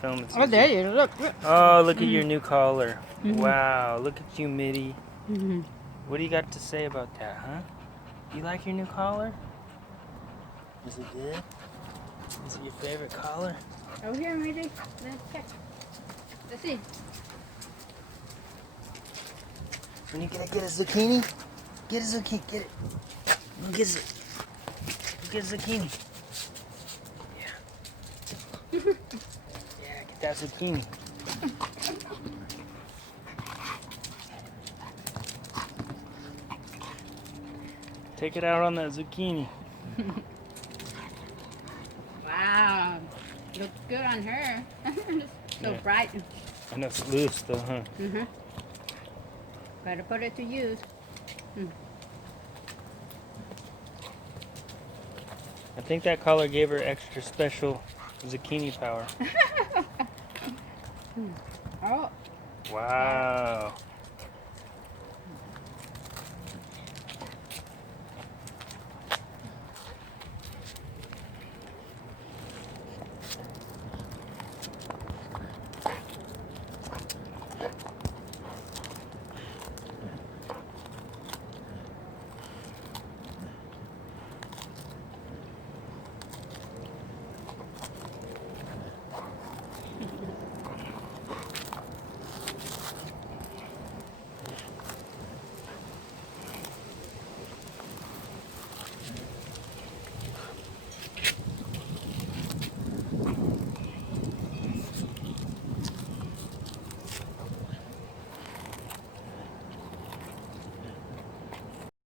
Film it. Oh, there you look. Oh, look at your new collar. Wow, look at you, Midi. What do you got to say about that, huh? You like your new collar? Is it good? Is it your favorite collar? Over here, Midi. Let's check. Let's see. When you gonna get a zucchini? Get a zucchini. Get it. Get a zucchini. Yeah. Yeah, get that zucchini. Take it out on that zucchini. Wow. Looks good on her. So Yeah. bright. And it's loose though, huh? Better put it to use. I think that collar gave her extra special zucchini power. Oh. Wow.